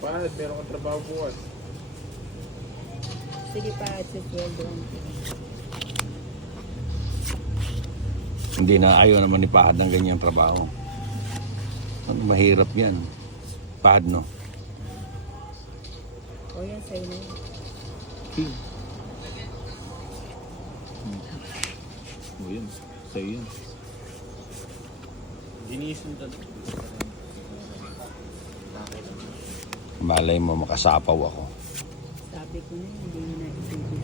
Paano? Meron kang trabaho bukas. Sige pa, at sa sweldo. Hindi na ayaw naman ni Pahad ng ganyang trabaho. Ano, mahirap yan. Pahad, no? O yan, sa'yo na yun. King. O yun. Sa'yo yun. Dinisundan. Malay mo makasapaw ako. Sabi ko na, hindi mo na isipin.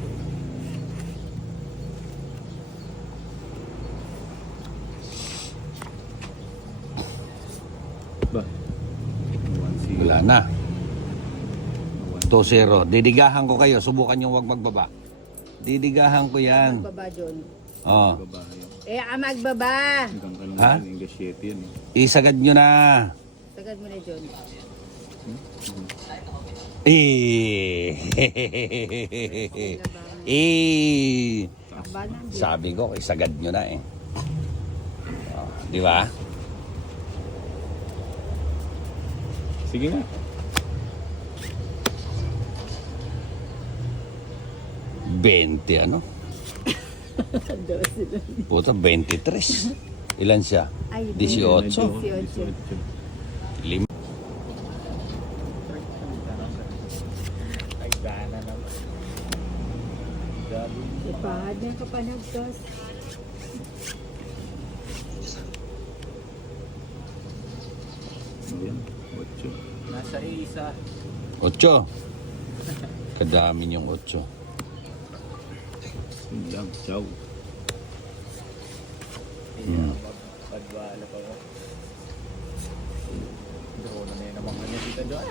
Ba? Wala na. 2-0. Didigahan ko kayo. Subukan nyo huwag magbaba. Didigahan ko yan. Magbaba, John. Oh. Babae. Magbaba! Hanggang ka lang Ha? yan. Hanggang 7 yun. Isagad nyo na. Sagad mo na, John. Labangan. Sabi ko, isagad nyo na eh. Oh, di ba? Sige nga. ano? Puta, 23. Ilan siya? Ay, 18. 18. Lima. Ay, gana naman. Gabi. Ipahad na ka pa nagtos. Ayan. 8. Nasa isa. 8. Kadami yung 8. Yun lang. Ciao. Pagwala pa mo. Drone na yun naman kanya dito doon.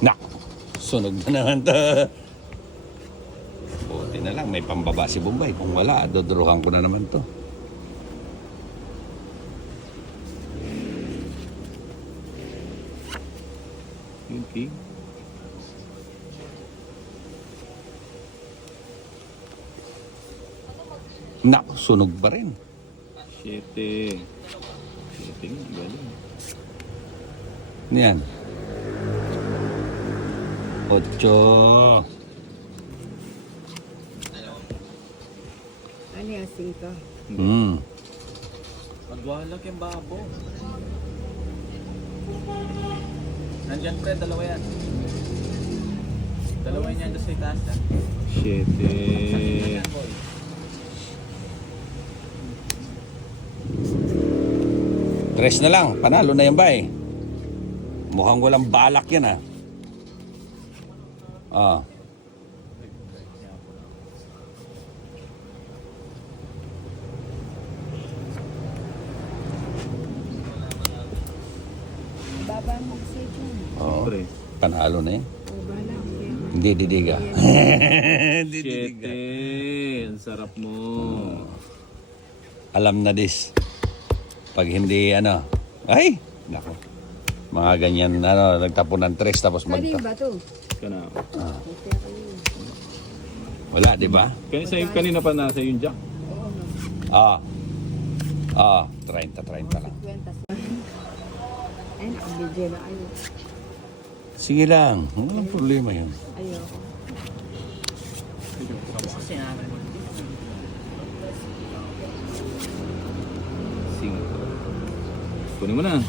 Nak! Sunog na naman to. Buti na lang, may pambaba si Bombay. Kung wala, dodrohan ko na naman to. Yun, King. Nak! Sunog pa rin. 7. 7 nga, galing. Yan. 8. Ano yan, 5? Magwala kayong babo. Nandyan pre, dalawa yan. Dalawa yan doon sa itaas ha. 7. Tres na lang. Panalo na yan ba eh? Mukhang walang balak yan ah. Ah. Baba mo kasi, John. Oo. Pre. Panalo na yan. O, bala. Hindi didiga. Hindi didiga. 7. Ang sarap mo. Alam na this. Pag hindi ano. Ay! Nako. Mga ganyan nagtapon ng tres tapos Kali magta. ba to? Kana. Wala, di ba? Kanina pa nasa yung jack. Oo, no. Ah. Ah, 30 lang. 50. Ay, nakabidyo na kayo. Sige lang. Walang problema yun. Ayoko. Sige. Kunin mo na.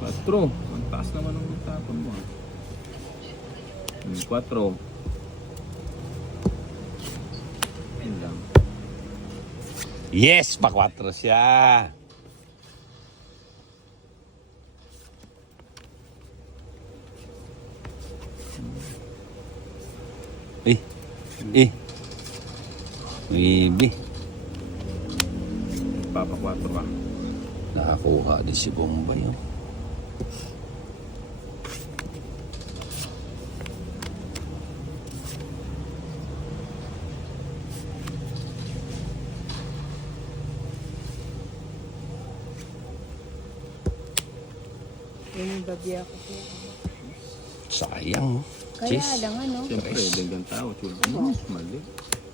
Quattro. Ang taas naman ng tapon mo. 4. Yun lang. Yes! Pa-4 siya. Maybe. Papa 4 ka. Nakakuha din si Bombay. Oh. Yung babi ako po. Sayang. Oh. Kaya Cheese. lang ano. Siyempre, dagang tao. Mali.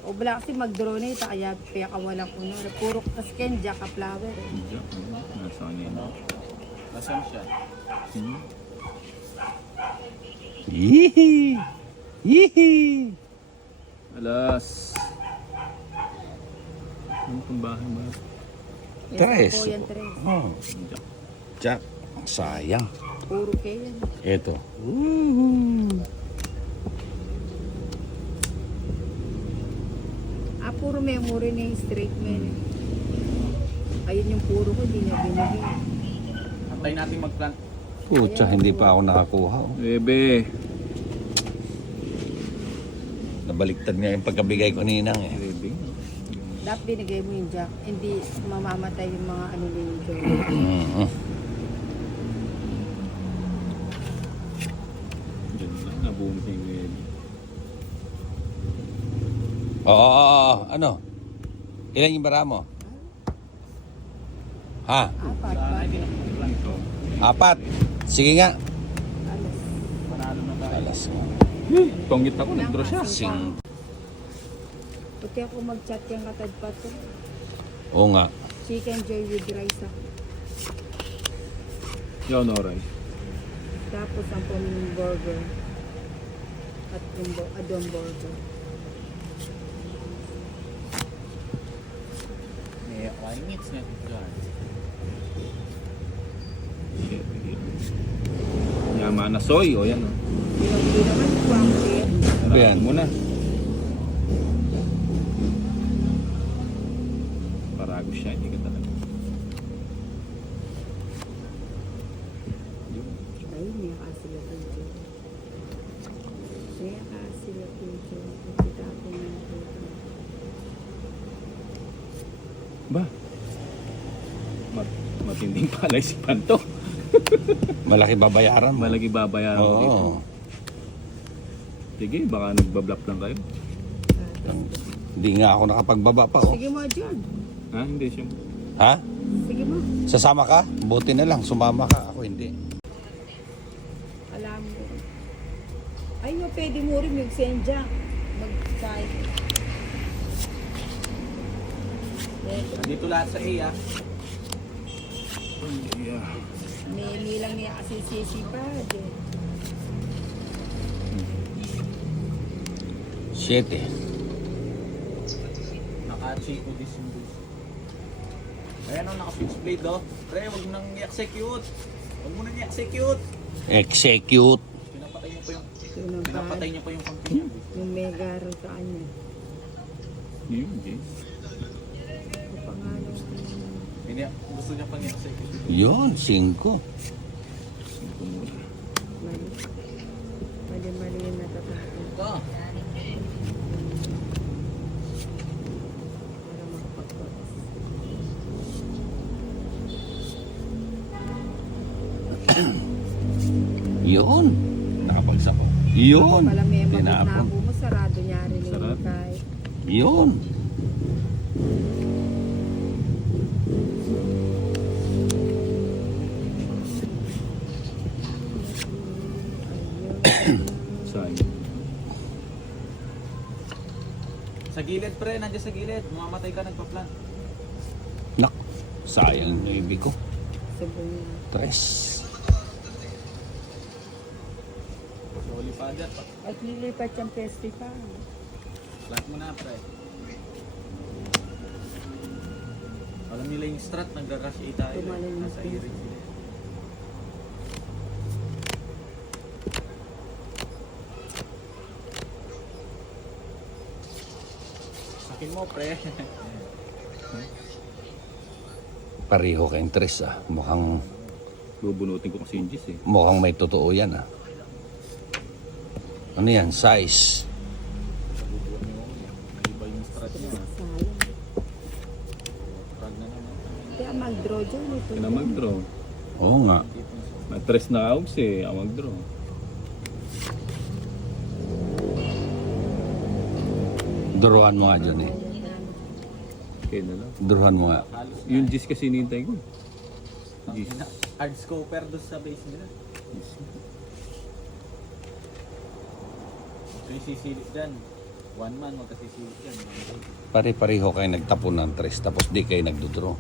O bala kasi mag-draw na ito, kaya kaya kawalan ko na. Puro kasi ken jack a flower eh. Diyan, nasa kanya yun. Nasaan siya? Hmm. Yee! Yee! Alas. Ano itong bahay ba? Yan, Tres. ako yan, tres. Oh, Diyan. Jack. Sayang. Puro kaya yan. Ito. Woohoo! Puro memory na yung straight man eh. Ayun yung puro ko, hindi niya binigay. Antay natin mag-plant. Pucha, hindi pa ako nakakuha. Oh. Bebe. Nabaliktad nga yung pagkabigay ko ninang eh. Bebe. Dapat binigay mo yung jack, hindi mamamatay yung mga ano ni Joe. Mm-hmm. Diyan lang, nabuong sa yung bebe. Oo. Ano? Ilan yung bara mo? Ha? Apat, Sana bakit? hindi na mag-plant. Ito. 4. Sige nga. Alas. Panalo na tayo. Alas nga. Tongit ako, nag-draw siya. Sing. Puti ako mag-chat yung katadpat ko. Oo nga. Chicken joy with rice ako. Yun, alright. Tapos ang paming burger. At yung adong burger. May kainits na dyan. Shit. Yaman na soy, o yan o. Hindi naman kuwang din. Ano yan? Muna. Parago siya, hindi ka talaga. Ay, may kasila dito. May kasila dito. Kita ko na dito. Ba? Matinding palay si Panto. Malaki babayaran mo. Malagi babayaran mo dito. Oo. Sige, baka nagbablap lang kayo. Hindi nga ako nakapagbaba pa. Oh. Sige mo dyan. Ha? Hindi siya. Ha? Sige mo. Sasama ka? Buti na lang. Sumama ka. Ako hindi. Alam mo. Ay, no, pwede mo rin mag-send dyan. Mag-site. Dito lahat sa A ah. Yeah. May lang niya kasi sisipad eh. 7. Naka-Chico Disembus. Ayan o, naka-fixed blade oh. Pre, wag mo nang i-execute. Wag mo nang i-execute. Execute. Pinapatay niyo pa yung Yun ang pinapatay niyo pa yung computer. yung mega rin sa kanya. Yun, James. Ang pangalan. Hindi, gusto niya pang i-execute. Yun, 5. Ito muna. Mali. Mali yung natatapos. Ito. Para makapagpapos. Yun. Nakapagsak ko. Yun. Pala may Tinapon. magnabo mo, sarado niya rin Sarado. yung kahit. Yun. Saan? Sa gilid pre, nandiyan sa gilid. Mamamatay ka nagpa-plant. Nak. Sayang yung ibig ko. Sabon. 3. Slowly pa dyan. At lilipat yung festival. Plant mo na pre. Alam nila yung strat, nagra-rush A tayo. Tumalon yung Nasa A strat. rin sila. Sakin mo pre. Pareho kayong 3 ah. Bubunutin ko kasi yung Gis eh. Mukhang may totoo yan ah. Ano yan? Size. Iba yung strat niya. Sayang. Frag na naman. Kaya mag-draw dyan ito. Kaya na mag-draw. Oo nga. Matres na augs eh, ang mag-draw. Duruhan mo nga dyan eh. Okay na lang. Duruhan mo nga. Halos na. Yung Gis kasi hinihintay ko. Gis. Hard scoper doon sa base nila. Ito yung sisilis dyan. 1 man, magkasisiwit yan. Pare-pareho kayo nagtapon ng tres tapos di kayo nagdodraw.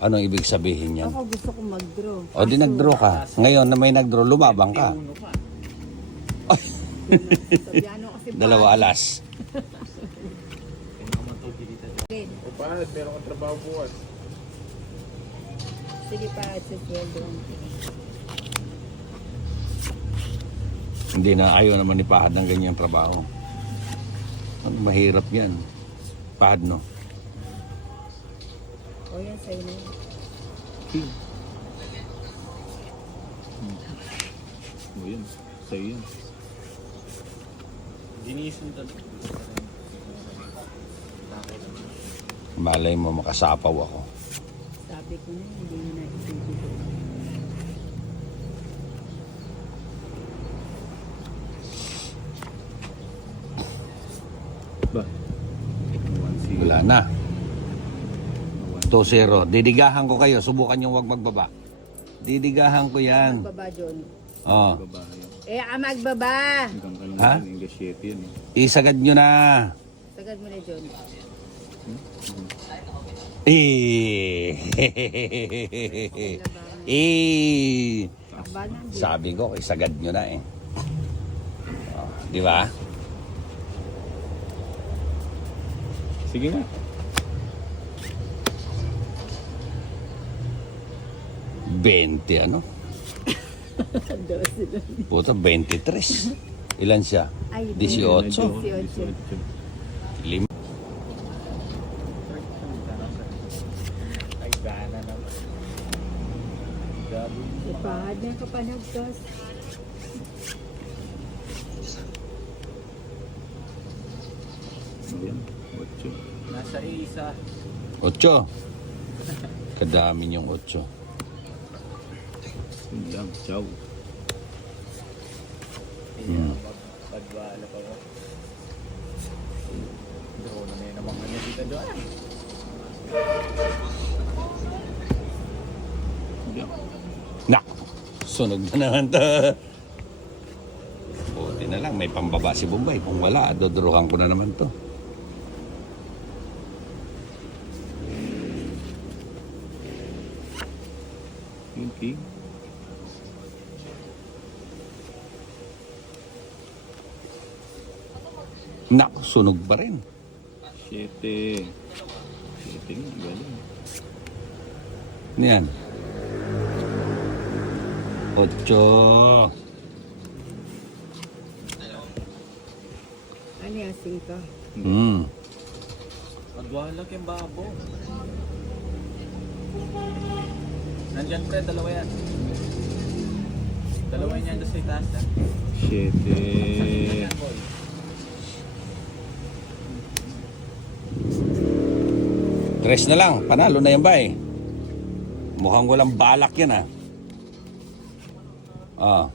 Anong ibig sabihin yan? Ako gusto kong mag-draw. O di nagdraw ka. Ngayon na may nagdraw, lumabang ka. Uno pa. Sabiano kasi Dalawa alas. Kaya naman to, pilita dyan. O paano? Meron kang trabaho bukas. Sige pa, sa sweldo. Hindi na ayaw naman ni Pahad ng ganyang trabaho. Ano, mahirap yan. Pahad, no? O yan, sa'yo na yun. King. O yun. Sa'yo yun. Ginisundan. Malay mo makasapaw ako. Sabi ko na, hindi mo na isipin. Ba? 1-0. Wala na. 2-0. Didigahan ko kayo. Subukan nyo wag magbaba. Didigahan ko yan. Magbaba, John. Oh. Babae. Magbaba! Hanggang ka lang Ha? natin. Hanggang 7 yun. Isagad nyo na. Sagad mo na, John. Takba na. Sabi ko, isagad nyo na eh. Oh, di ba? Sige nga. ano? Puta, 23. Ilan siya? Ay, 18. 18. Lim. Ay, gana naman. Gabi. Ipahad na kapanagtos. Ayan. 8. Nasa isa. 8. Kadami yung 8. Yun lang. Ciao. Iya, pagwala pa mo. Draw na may namang kanya dito doon. Yan. Nak! Sunog na naman to. Buti na lang, may pambaba si Bombay. Kung wala, dodurukan ko na naman to. Yun, King. Nak! Sunog pa rin. 7. 7 nga. Galing. Ano yan? 8. Ano yan, 5? Pagwala kayong babo. Nandyan pre, dalawa yan. Dalawa yan doon sa itaas. 7. Yan boy. Tres na lang. Panalo na yan ba eh? Mukhang walang balak yan ah. Ah.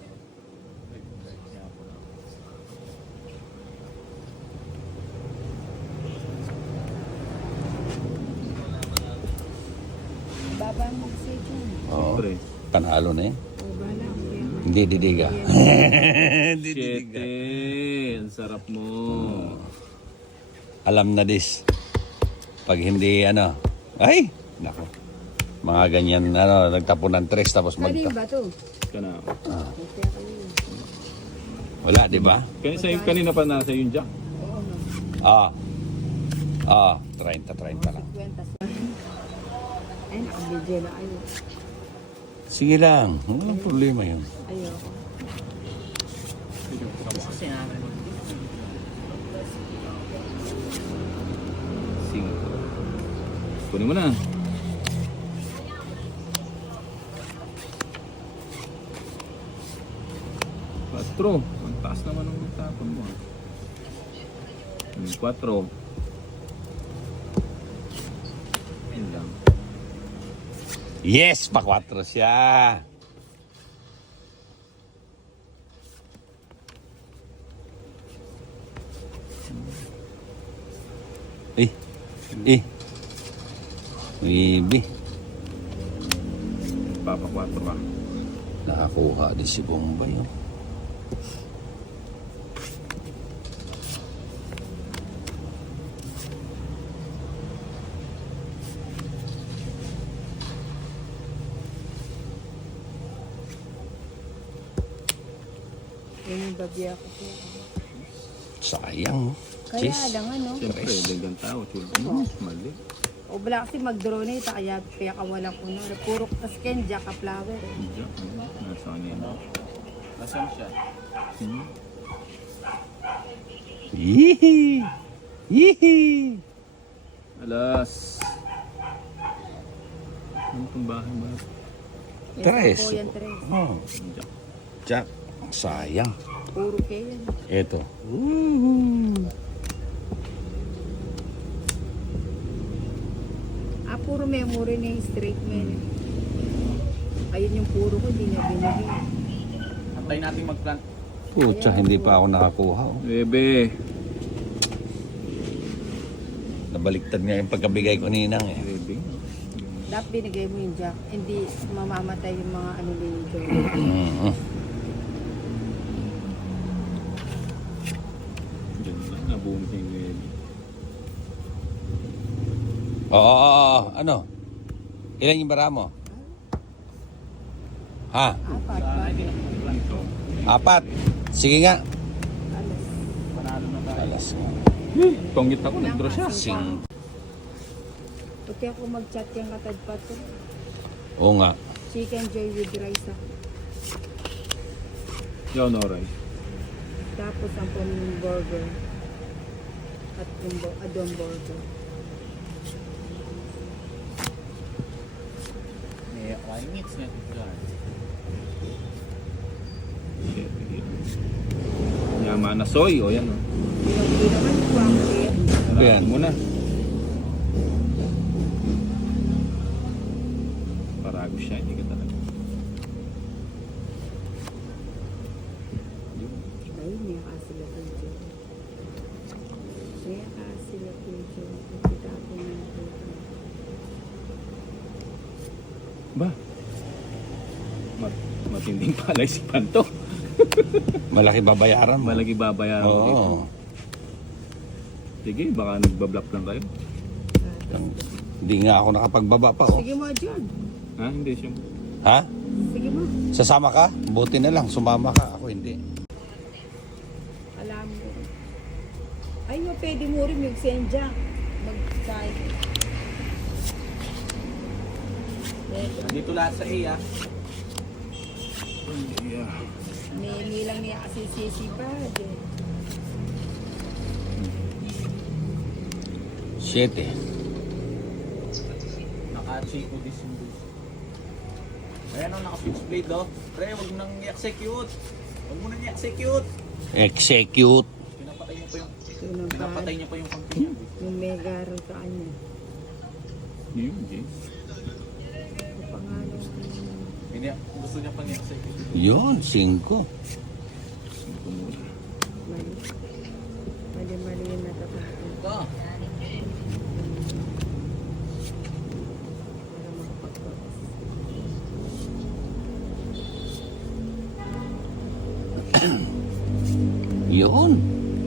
Baba mo si John. Oo. Pre. Panalo na eh. O, bala. Hindi didiga. Hindi didiga. 7. Ang sarap mo. Alam na this. Pag hindi ano. Ay! Nako. Mga ganyan nagtapon ng tres tapos Kanino ba to? Kana. Okay, kanino. Wala, di ba? Kanina pa nasa yung jack. Oo, no. Ah. Ah, 30 lang. 50. Ay, nakabidyo na kayo. Sige lang. Walang problema yun. Ayoko. Kasi nga rin. Sige. Kunin mo na. Quattro. Ang taas naman ng tapon mo. 4. Yun lang. Yes! Pa-4 siya. Bibi. Papa 4 ka. Nakakuha din si Bombay. Oh. Yung bagya ko po. Sayang. Kaya Sis. lang ano. Siyempre, dagang tao. Mali. O bala kasi mag-donate kaya kawalan ko na. Puro tas Kenja ka flower eh. Diyan, nasa kanya yan. Nasaan siya? Yee! Yee! Alas. Ano itong bahay ba? Yan, Tres. ako yan, tres. Oh. Diyan. Jack. Sayang. Puro kayo yan. Ito. Puro memory na yung straight man. Ayun yung puro ko, hindi niya binigay. Antay natin mag-plant. Pucha, hindi pa ako nakakuha. Oh. Bebe. Nabaliktad nga yung pagkabigay ko ninang eh. Bebe. Dapat binigay mo yung jack. Hindi mamamatay yung mga ano ni Joe. Diyan lang, nabuong sa yung bebe. Oo. Ano? Ilan yung bara mo? Ha? Apat ba? Sana hindi na mag-plant. Ito. 4. Sige nga. Alas. Panalo na tayo. Alas nga. Pangit ako, nag-draw siya. Sing. Pati ako mag-chat yung katadpat ko. Oo nga. Chicken joy with rice ako. Yo, no, right. Tapos ang burger. At yung adong burger. May kainits na ito. Shit. Yaman na soy, o yan o. Hindi naman kuwang yan. Ano yan? Muna. Parago siya, hindi ka talaga. Ay, may kasila po dyan. May kasila po dyan. Kita ako na po. Ba? Matinding palay si Panto. Malaki babayaran mo. Malagi babayaran mo dito. Oo. Sige, baka nagbablock lang kayo. Hindi nga ako nakapagbaba pa. Oh. Sige mo dyan. Ha? Hindi siya. Ha? Sige mo. Sasama ka? Buti na lang. Sumama ka. Ako hindi. Alam mo. Ay, no, pwede mo rin mag-send dyan. Mag-skype. Nandito lahat sa A ah. Yeah. May lang niya kasi sisipad eh. 7. Naka-Chico Disimbles. Ayan o, naka-fix blade o. Pre, wag nang i-execute. Wag mo nang i-execute. Execute. Pinapatay niyo pa yung... Yun ang Pinapatay niyo pa yung campaign niya. yung mega rin sa kanya. Yun, James. Ang pangalan. Hindi, gusto niya pang i-execute. Yun, 5. Ito muna. Mali. Mali yung natatapos. Ito. Para makapag-focus. Yun.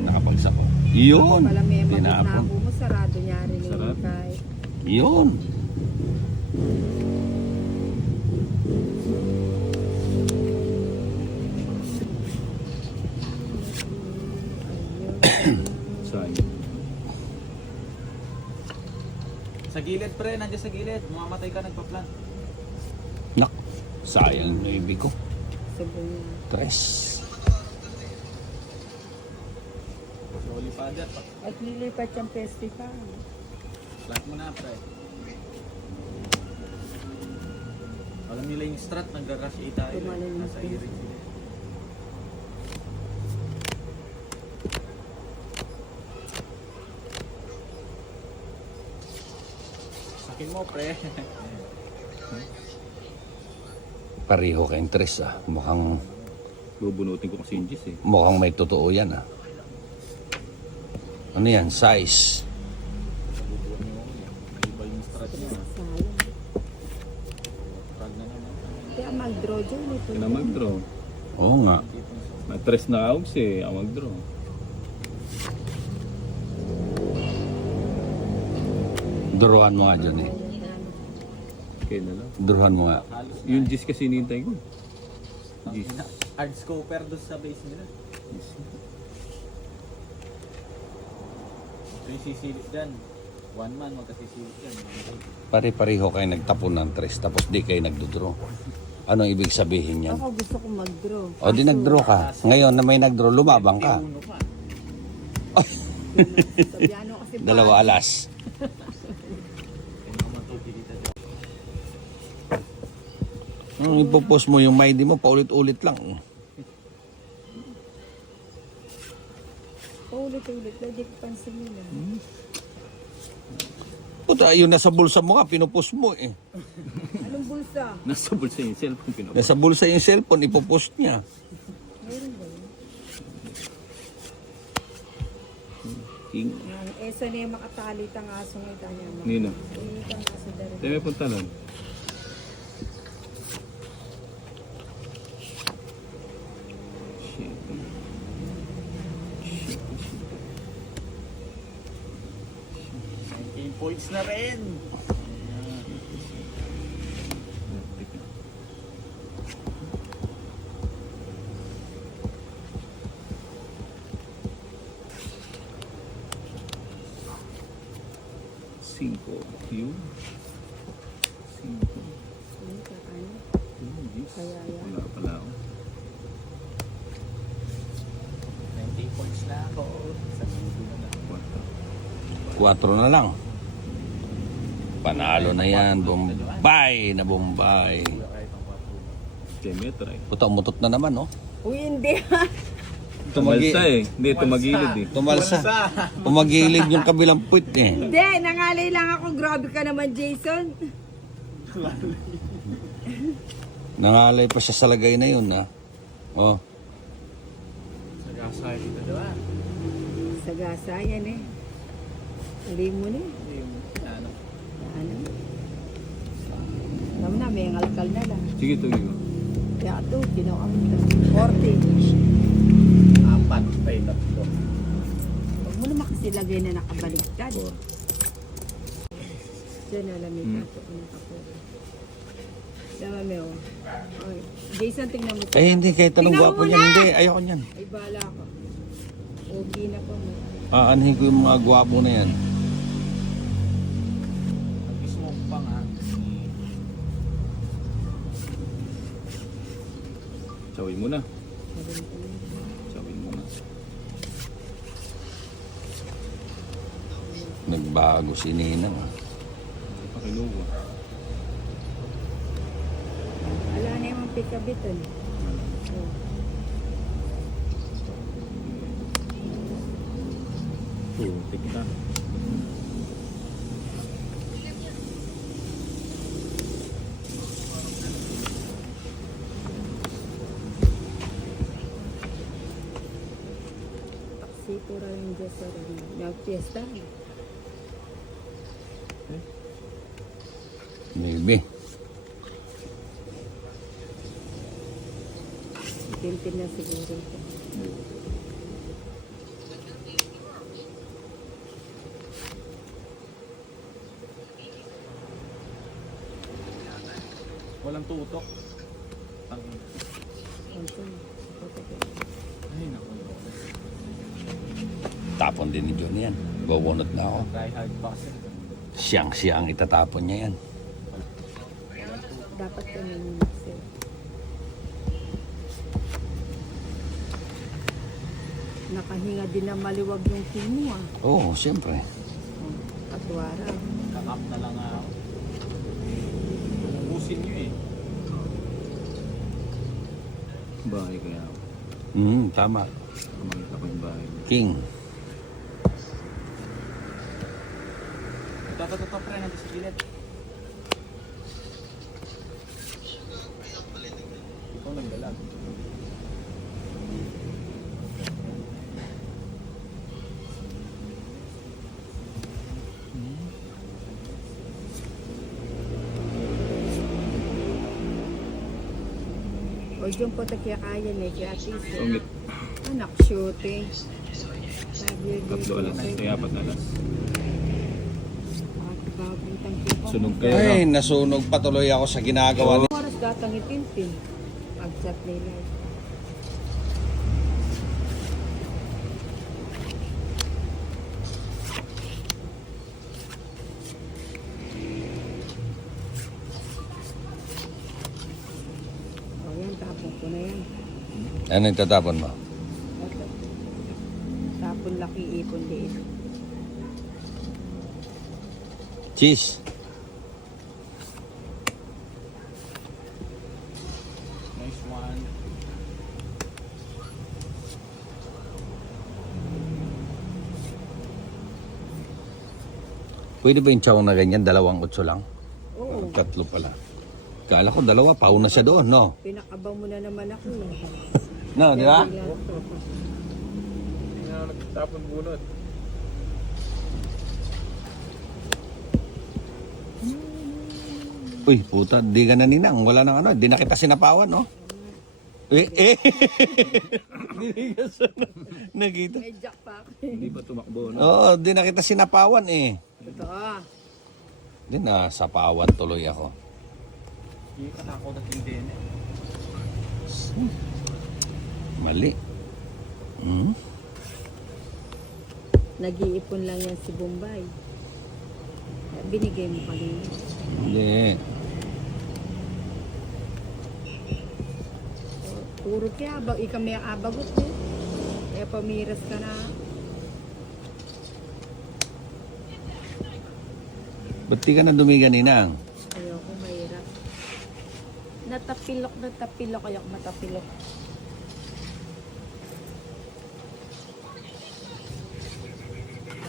Nakapagsak ko. Yun. Pala may mabot na Tinapon. ako mo. Sarado niya rin yung Sarap. kahit. Yun. Sayang. Sa gilid pre, nandiyan sa gilid. Mamamatay ka nagpa-plant. Nak. Sayang na ibig ko. Sabi niya. 3. Slowly father. At lilipat yung festival. Plant mo na pre. Alam nila yung strat, nag-rush A tayo. Tumalon yung Nasa pin. A rin sila. Sakin mo pre. Pareho kayong 3 ah. Bubunutin ko kasi yung Gis eh. Mukhang may totoo yan ah. Ano yan? Size. Iba yung strat niya. Sayang. Frag na naman. Kaya mag-draw dyan. Ito. Kaya na mag-draw. Oo nga. May 3 na outs eh. Ang mag-draw. Duruhan mo nga dyan eh. Okay na lang. Duruhan mo nga. Halos na. Yung Gis kasi hinihintay ko. Gis. hard scoper doon sa base nila. Ito yung sisilip dyan. One man, magkasisilip dyan. Pare-pareho kayo nagtapon ng tres tapos di kayo nagdodraw. Ano ibig sabihin yan? Ako gusto kong mag-draw. O di nagdraw ka. Ngayon na may nagdraw, lumabang ka. Uno pa. Sabiano kasi Dalawa alas. Ipopost mo yung ID mo, paulit-ulit lang. Paulit-ulit, hindi ko pansin nila. Puta, yun nasa bulsa mo nga, pinupost mo eh. Anong bulsa? Nasa bulsa yung cellphone pinupost. Nasa bulsa yung cellphone, ipopost niya. Meron ba yun? King. Esa na yung makatali tang aso ng ita niya. Nino. Itang aso dari. Tayo may punta nun. Shit. 19 points na rin. Cinco. Yun. Cinco. Ano ka, ano? Yes. Kaya yan. Wala pala ako. 19 points na ako. Sa mundo na lang. 4 na lang. Panalo na yan, Bombay na Bombay. Kaya try. Puta, umutot na naman, no? Uy, hindi. Tumalsa eh. Hindi, tumagilid eh. Tumalsa. Pumagilid yung kabilang puwit eh. Hindi, nangalay lang ako. Grabe ka naman, Jason. Nangalay pa siya sa lagay na yun, ha? Oh. Sagasay dito diba? Sagasa yan eh. Hindi mo na eh. Ano? Ano? Alam na, may ngalkal na lang. Sige, tuloy ko. Kaya ito, kinawang 40. Apat tayo tatlo. Huwag mo naman kasi lagay na nakabaliktad. Diyan alam mo yung kaso ko nakapulo. Dama mo. Okay. Jason, tingnan mo. Eh, hindi. Kahit anong Tingnan mo gwapo muna! niyan. Hindi, ayoko niyan. Ay, bahala ka. Okay na pa mo. Aanhin ko yung mga gwapo na yan. Nag-smoke pa nga. Tsawin mo na. Tsawin mo na. Nagbago si Ninang. Hindi pa kinuha. Wala na yung pikabitan. Oh. Putik na. Taksito rin dyan sa rin. Nag-fiesta. Maybe. Pimpin na siguro ito. Walang tutok. Tangin. Konsen. Ay, naku. Tapon din ni John yan. Bubunot na ako. Try hard pa kasi. Siyang-siya ang itatapon niya yan. Dapat ka namin mixer. Nakahinga din na maliwag yung team mo ah. Oo, siyempre. Katwara. Kakap na lang ako. Ubusin nyo eh. Bahay kaya ako. Tama. Makita ko yung bahay. King. Ito, pre, nandito sa gilid. Ikaw nagdalag. O dyan po kaya na gratis. Ungit. Anak, shooting. Tatlo alas. Kaya apat na alas. Sunog Sunog kayo, no? Ay, nasunog patuloy ako sa ginagawa ni... Oras datang itintin. Agsat nila. Ano yung tatapon mo? Ito. Tapon laki ipon liit. Cheese. Nice one. Pwede ba yung chow na ganyan? 2.8 lang? Oo. 3 pala. Kala ko 2, pau na siya doon, no? Pinakabang mo na naman ako. No, di ba? Kaya bigla- Hindi na ako nagtapon bunot. Uy, puta, di ka na ninang. Wala nang ano, di na kita sinapawan, no? Eh. Di ka nakita. May jack pa ako. Hindi pa tumakbo, no? Oo, di na kita sinapawan, eh. Totoo. Di na sapawan tuloy ako. Hindi ka nakakot at hindi eh. Mali. Hmm? Nag-iipon lang yan si Bombay. Binigay mo kanina. Hindi. Puro kaya, ikaw may abagot eh. Kaya pamiras ka na. Ba't di ka na dumiga, ninang? Ayoko, mahirap. Natapilok, ayoko matapilok.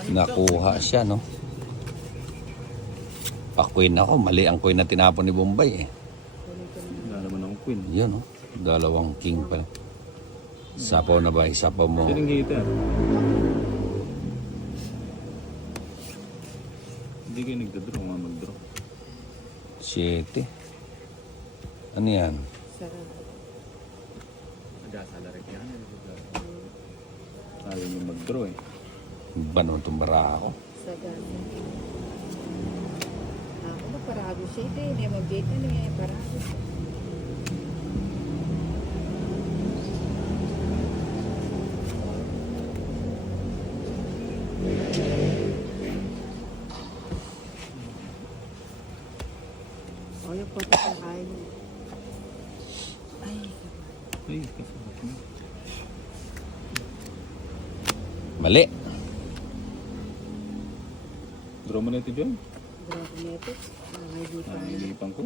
Nakuha siya, no? Pa-queen ako. Mali ang queen na tinapon ni Bombay, eh. Kunin ko na. Wala naman akong queen. Yun, no? 2 king pala. Sapaw na ba? Isapaw mo. Sinong hitter? Hindi kayo nagdadraw, mga mag-draw. 7. Ano yan? Sarap. Nagsasalari ka yan. Ayaw nyo mag-draw, eh. Banon tumbara ako. Sagana. Ako ba parado siya ito eh. Hindi mag-date na niya. Parado siya. O yung po ito kakain. Ay, Ay, kasarap na. Mali. Draw mo na ito dyan. grabe na ito. Hindi pa. Nahihilipan ko.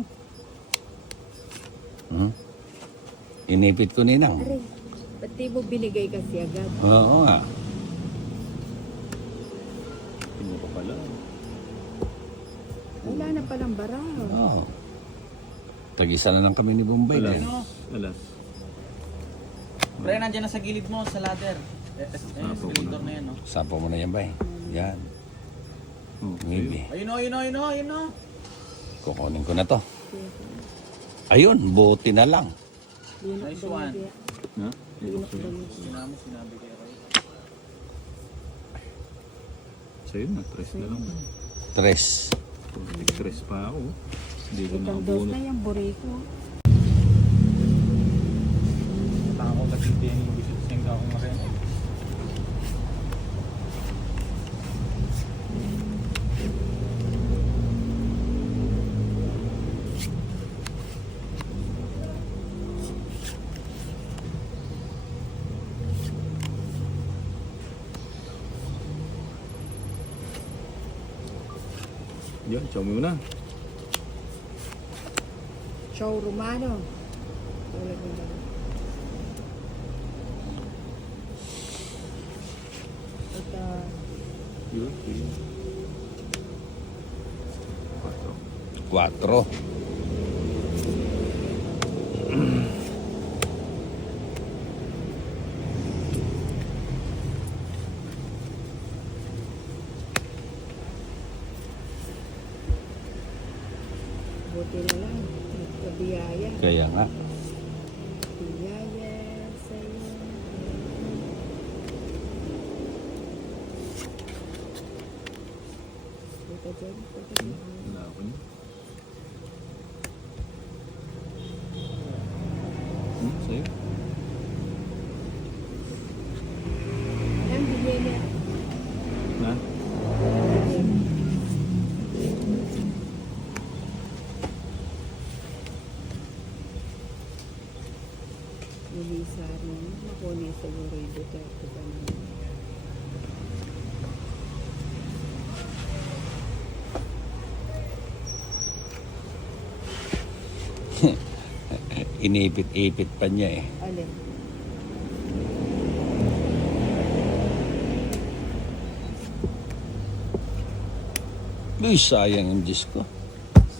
Hmm? Inipit ko, ninang. Aray, ba't di mo binigay kasi agad? Oo nga. Tingnan ko pala. Wala na palang baraw. Oo. Tag-isa na lang kami ni Bombay. Alas. Eh. Alas. Pre, nandiyan na sa gilid mo, sa ladder. Escalator na yan, no? Sapaw mo na yan, bay. Yan. Oh, Maybe. Ayun o, ayun o, ayun o, ayun o. Kukunin ko na to. Ayun, buti na lang. Nice one. Ha? Sinabi kay Roy. Sa'yo na, 3 na lang. 3. Tig-3 pa ako. Hindi ko Itang dos nakabunot. na yung burrito. Nakakot at hindi yung gusto sa singka akong marin. Yan, chow mo na. Chow Romano. Wala ko na. Ito. Yun, yun. 4. Buti na lang. Nagkabiyaya. Kaya nga. Biyaya sa'yo. Ito dyan. Ito dyan. Wala ako niya. Sa'yo? Ayan, bigyan niya. Na? Nilisa rin. Inipit-ipit pa niya eh. Alin? Uy, sayang yung disco.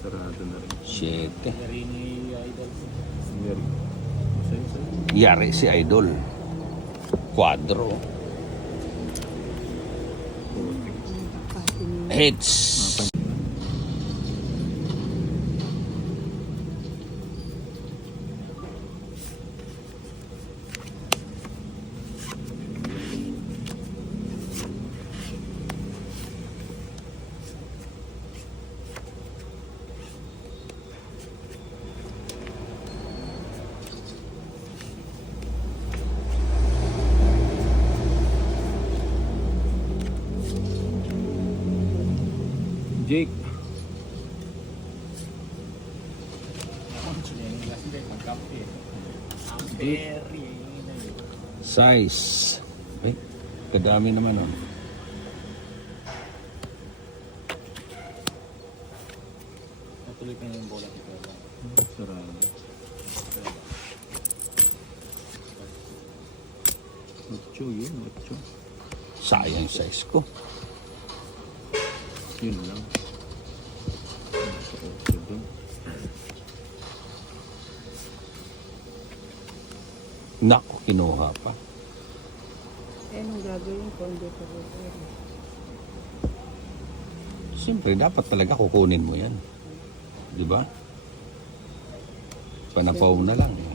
Sarado na rin. 7. Yari ni Idol. Yari. Sa'yo. Yari si Idol. Quadro. Hits. Jake. Magkape. Jake. Size. Ay, kadami naman oh. Natuloy pa yung bola dito. Sarado. Macho yun, macho. Sayang size ko. Yun lang. Okay dun. Naku, kinuha pa. Eh, anong gagawin ko? Hindi ko gagawin. Siyempre, dapat talaga kukunin mo yan. Di ba? Panapaw na lang eh.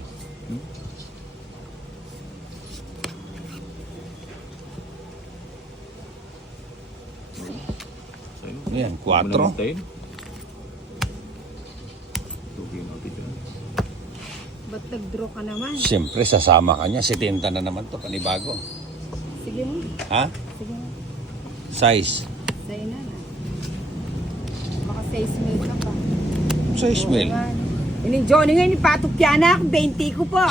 Sa'yo. Ayan, 4. Huwag mo naman tayo. Tugi mo kita. Ba't nag-draw ka naman? Siyempre, sasama ka niya. 70 na naman to, panibago. Sige mo. Ha? Sige mo. Size. Sa'yo na na. Baka 6 mil ka pa. 6 mil. Ini Johnny ngayon, ipatok yan na. 20 ko po.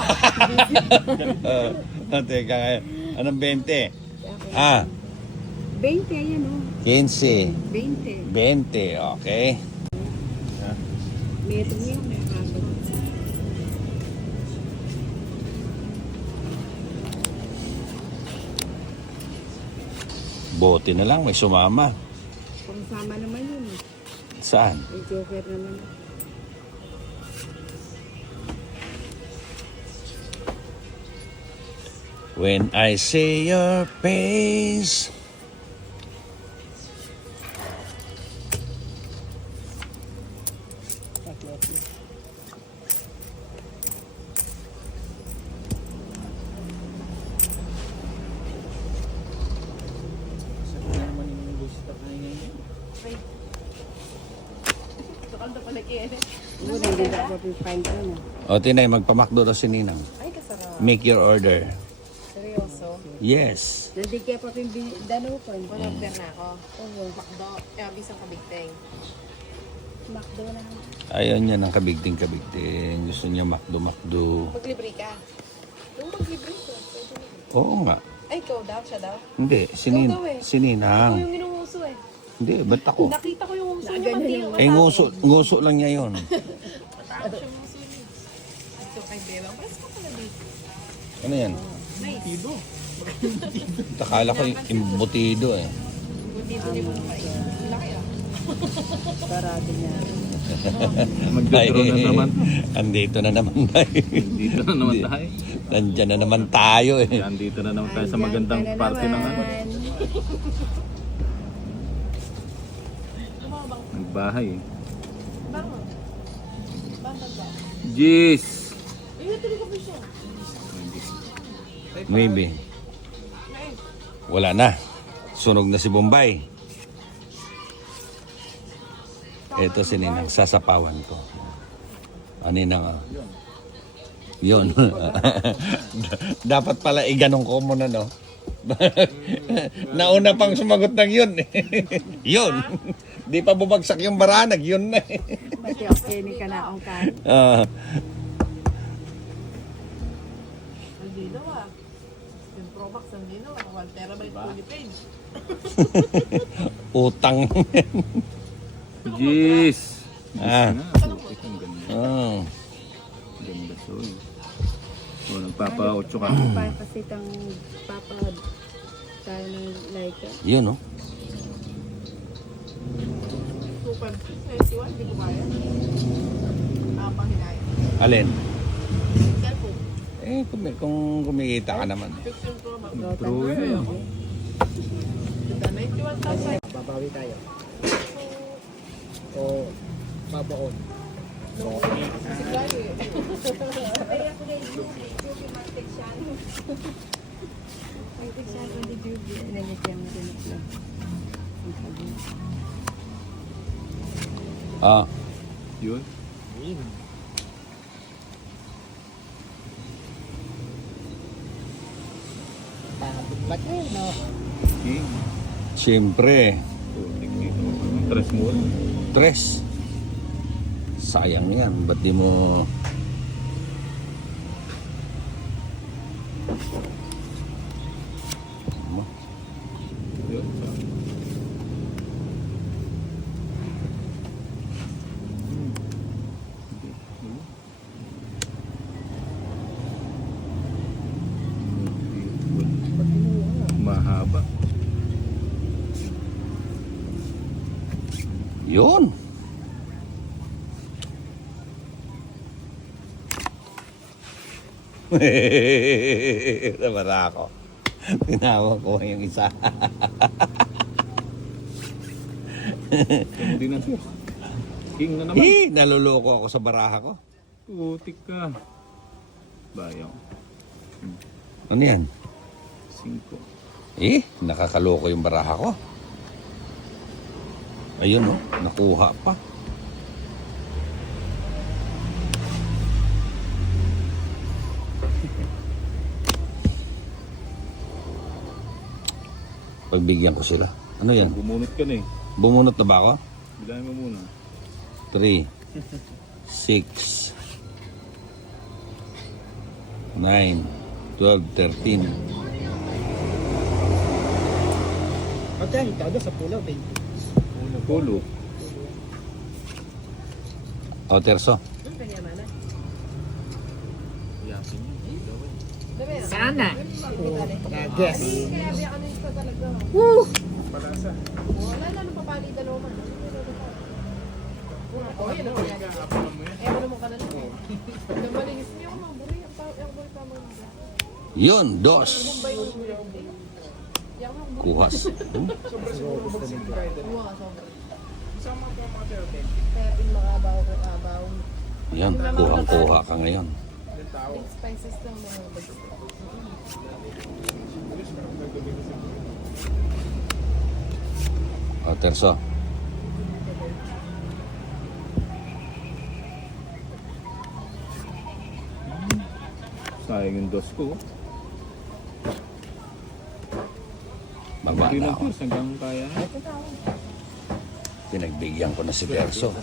Teka, anong 20? Ah, 20, ayan o. 15. 20. 20, okay. Meron yun. Bote na lang, may sumama. Kung sama naman yun. Saan? May joker naman. When I see your face. Sabi naman yung gusto kain ngayon. Oo, hindi na ako pipain ko na. O, Tinay, magpamakdo daw si Ninang. Ay, kasarap. Make your order. Seryoso. Yes. Hindi kaya pa dano ko. Order na ako. Makdo. Bisang kabigteng. Makdo na. Ayaw niya ng kabigting-kabigting. Gusto niya makdo-makdo. Maglibre ka. Yung maglibre ko. Pwede na. Oo nga. Ay, ikaw daw, siya daw. Hindi, si, Ikaw daw eh. si Ikaw Ninang. yung inuuso eh. Hindi, ba't ako? Nakita ko yung uso niya, mati yung Eh, nguso lang niya yon. Matapos yung uso niya. Ito kay Bewang. Pares ka pala dito. Ano yan? Nice. Takala ko imbutido eh. Dito niya mo naman. Laki ah. Sarado niya. Mag-draw na naman. Andito na naman tayo. Dito na naman tayo. Nandyan na naman tayo eh. Andito na naman tayo sa magandang Andyan ka na parte ng ano. naman. Nagbahay eh. Bangon. Bangon ba? Jeez! Ay, natuloy ka pa siya. Maybe. Wala na. Sunog na si Bombay. Ito si Ninang. Sasapawan ko. Ano Ninang? Yun. Dapat pala iganong ko muna, no? Nauna pang sumagot ng yun. Yun. Di pa bumagsak yung baranag. Yun na. Mati okay ni ka na ang kan. Ang dino ah. Yung Pro Max ang dino. 1 terabyte fully page. Utang. Jeez! Ah. Ang ganda. Oh. Ganda so eh. O, nagpapa-8 ka. Pa kasi tang papa tayo ng Laika. Yun, oh. 2.91, hindi ko kaya. Panginaya. Alin? Cellphone. Kung kumikita ka naman. 16 Pro Max. True yun. Ganda, 91,000. Babawi tayo. O babaon. Kasi gaya eh. Kaya ko kay Juby Mantek siya. Mantek siya ko ni Juby. Nalagyan mo rin ako. Ah, Yun. Ba't yun, no? King. siyempre. Putik dito. Tres mo. 3. Sayang yan. Ba't di mo... Yun. Mahaba. Yun. Nabara ako. Tinawag ko yung isa. Hindi na siya. King na naman. Naluloko ako sa baraha ko. Putik ka. Bayaw. Ano yan? 5. Nakakaloko yung baraha ko. Ayun, oh. Nakuha pa. Pagbigyan ko sila. Ano yan? Bumunot ka na eh. Bumunot na ba ako? Bilangin mo muna. 3, 6, 9, 12, 13. Magkano ito sa pulaw, 20. Pulo. O, terso. Sana. Yes. Kaya biya ka na ito talaga. Woo! Wala na nung papali dalawa man. Oh, yan ang kaya. Eh, wala mo ka na lang. Namalinis niyo ako mga buri. Ang buri pa mga. Yun, 2. Ba yung Kuhas. Kaya yung mga abaw ko abaw. Yan, kuhang-kuha ka ngayon. Big spices lang mga bags. O, terso. Sayang yung dos ko. Baba Hindi na na ako. Diyos hanggang kaya na. Pinagbigyan ko na si Terso.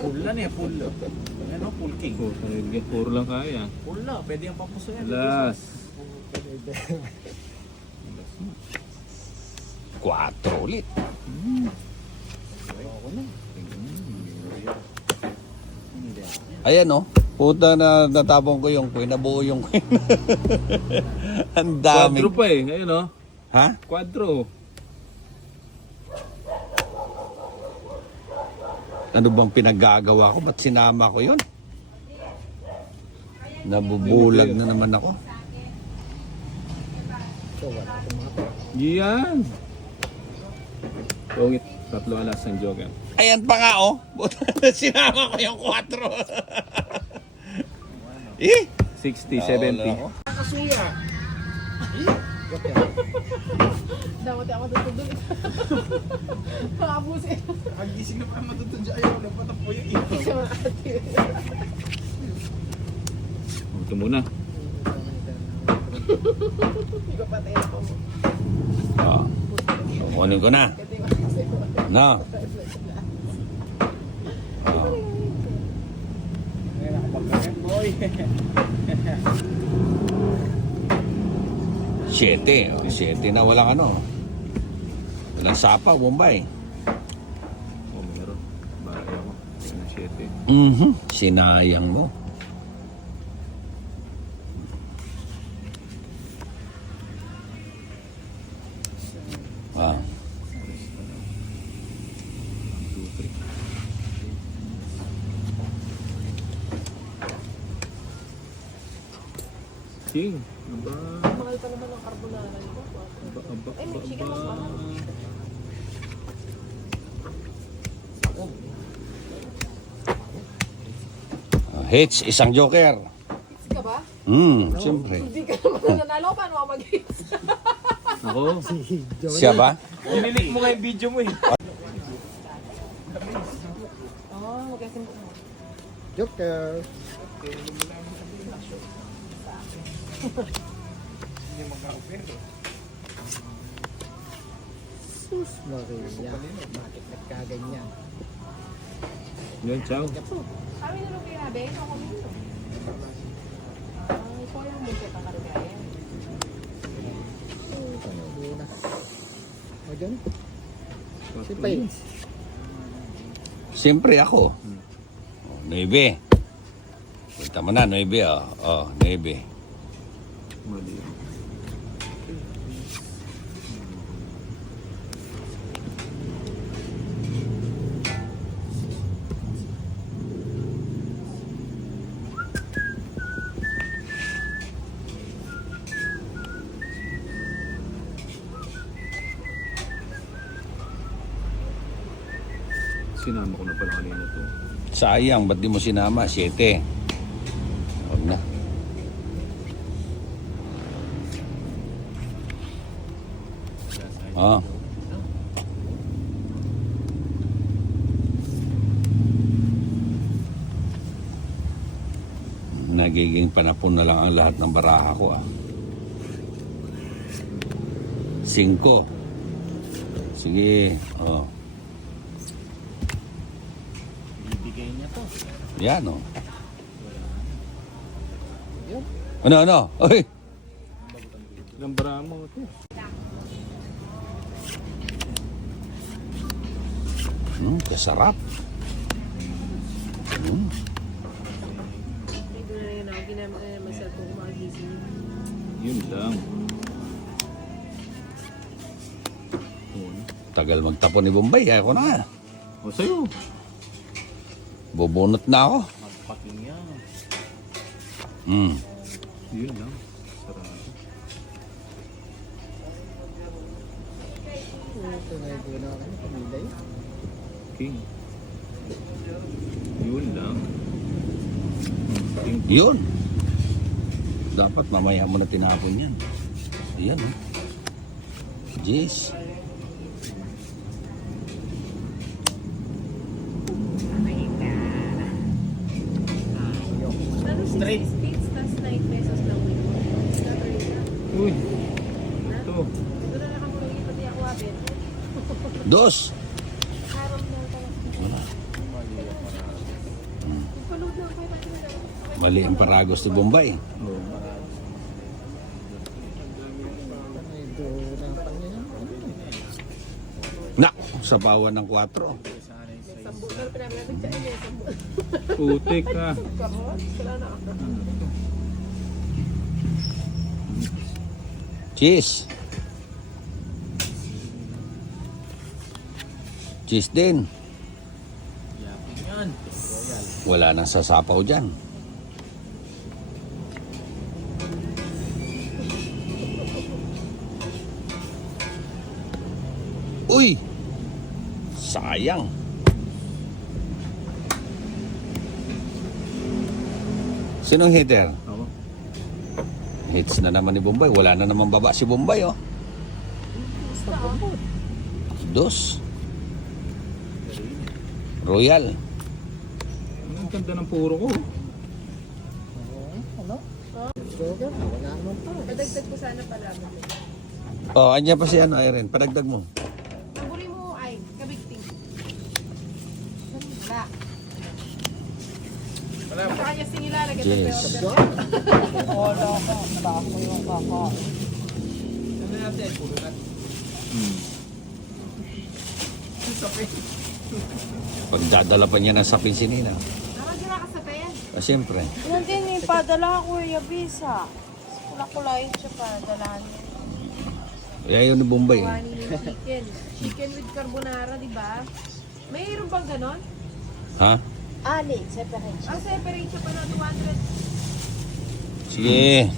Full na niya, full. Ano, full king. Puro lang kaya. Full na, pwede yung papuso yan. Last. 4 ulit. Ayan, oh. Puta na natapon ko yung queen. Nabuo yung queen. Ang dami. Quadro pa eh. Ayun o. Ha? Quadro. Ano bang pinaggagawa ko? Ba't sinama ko yun? Nabubulag na naman ako. Yan. Pungit. 3 alas ang joker. Ayan pa nga, oh. Buta na sinama ko yung 4. 60, Nawala 70. ako. Dapat ako tutudol. Makabusin. Ang gising na pa matutudya ayaw, napatap po yung ito. Isa mga ate. Ito muna. Hindi ko patay ako. Oh. Kunin ko na. No. Oh. Boy. 7. Oh, 7 na walang ano. Walang sapa, Bombay. Oh, meron. Bakit ako? 7. Sinayang mo. Ah. 2, 3. King. Aba. Mahal pa naman ang carbonara ito. Ay, may chicken mas mahal. Hits, isang joker. Hits ka ba? Siyempre. Hindi ka naman nanalo. Paano ako mag-hits? Ako. Siya ba? Dinilik mo nga yung video mo eh. Oo, magkasin ko. Joker. Sus Maria. Bakit nagkaganyan? Yan, ciao. Kami na nung kinabi, ako nito. Ikaw lang mo siya pakargayan. Ano muna? O dyan? Si 4. Pains. Siyempre ako. 9. Punta mo na, 9. Oh, 9. Mali. Sinama ko na pala kanina to. Sayang, ba't di mo sinama? 7. Huwag na. Ah. Nagiging panapon na lang ang lahat ng baraha ko ah. 5. Sige. Oh. Bibigay niya to. Yan oh. Ano? Oy. Ilang bara mo ito? Kasarap. Hindi ko na yun ako. Ginamit na naman sa kung makagising. Yun lang. Tagal magtapon ni Bombay. Ako na nga. O sa'yo. Bubunot na ako. Magpaking yan. Yun lang. Sarado. Ito na yung guna ka. Pamilay. King. Yun lang. King. Yun. Dapat mamaya mo na tinapon yan. Ayan oh. Jeez. Ano 60 speeds, tas 9 pesos lang. Uy. Ito. Ito na nakamuli, pati ako abet. 2. Haram na pala. Ipaload lang kayo pati na. Mali ang paragos ni Bombay. Oh. Ay, guna pa niya yan. Na, sa bawan ng 4. Sambu na pinaglalag siya eh. Sambu. Putik ah. Karon, wala na ako. Cheese. Cheese din. Yapin yan. Royal. Wala nang sasapaw dyan. Uy! Sayang. Sinong hitter? Ako. Hits na naman ni Bombay. Wala na naman baba si Bombay, oh. 2. Royal. Ang ganda ng puro ko. Ano? Joker. Wala naman pa. Padagdag ko sana pala. Oh, anya pa si ano, Irene. Padagdag mo. Ang buri mo ay kabigting. Wala. Sa kanya singilalagay ng Yes. pero. Wala ka. Wala ko yung kaka. Ano natin? Puro natin. Hmm. Sabi. Pagdadala pa niya ng sapin si Nina. Naman sila kasapin. Siyempre. Yan din eh, padala ko yung visa. Kulay siya padala niya. Kaya yun ni Bombay. Kuhanin yung chicken. Chicken with carbonara, di ba? Mayroon bang ganon? Ha? Ali, separate siya. Ang separate siya pa na 200. Sige.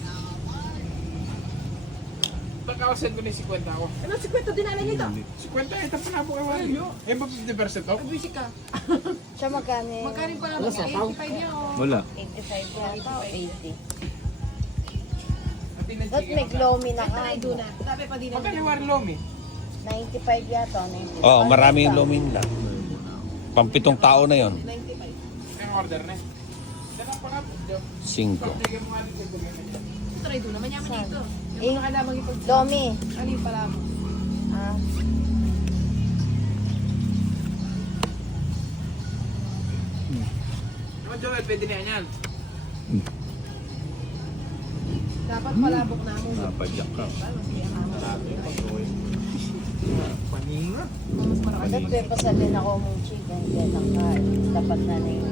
Pagkakasend ko na yung 50 ako. Ano, 50 dinala niyo ito? 50, ito pa na po kay Wally. Eh, ba 50% off? Busy ka. Siya magkano yung Magkano pala mo? 85 niya o? Wala. 85 yata o 80? Pati ng Ba't may glomy na ka? Ay, doon na. Sabi pa din Magkano yung na. Wally Lomi? 95 yata o 95? Oo, maraming lumin na. Pampitong tao na yon. 95. Ang order na. Dalang pa nga po. 5. Bigyan mo nga dito sa bigyan na. Try doon naman yaman dito. Eh, Yung mga lamang ipag... Lomi. Ano yung pala mo? Ah, Naman Joel, pwede na yan. Dapat palabok na mo. Napadyak ka. Paninga. Mas marami. ba't may pasalin ako mong chicken kaya nakain. Dapat na ning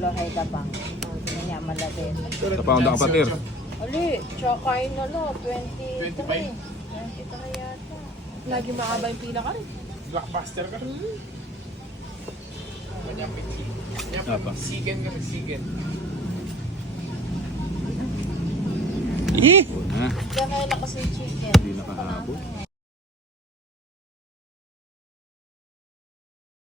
Florida Bank. Kanya malabit. Napaunda ka pa, Tir. Ali, tsaka kain na lo, 25? 23 yata. Lagi mahaba yung pila ka rin. Blockbuster ka. Kanyang Apa? Sigen ka, sigen. Eh! Kaya may lakas yung chicken. Hindi nakahabol.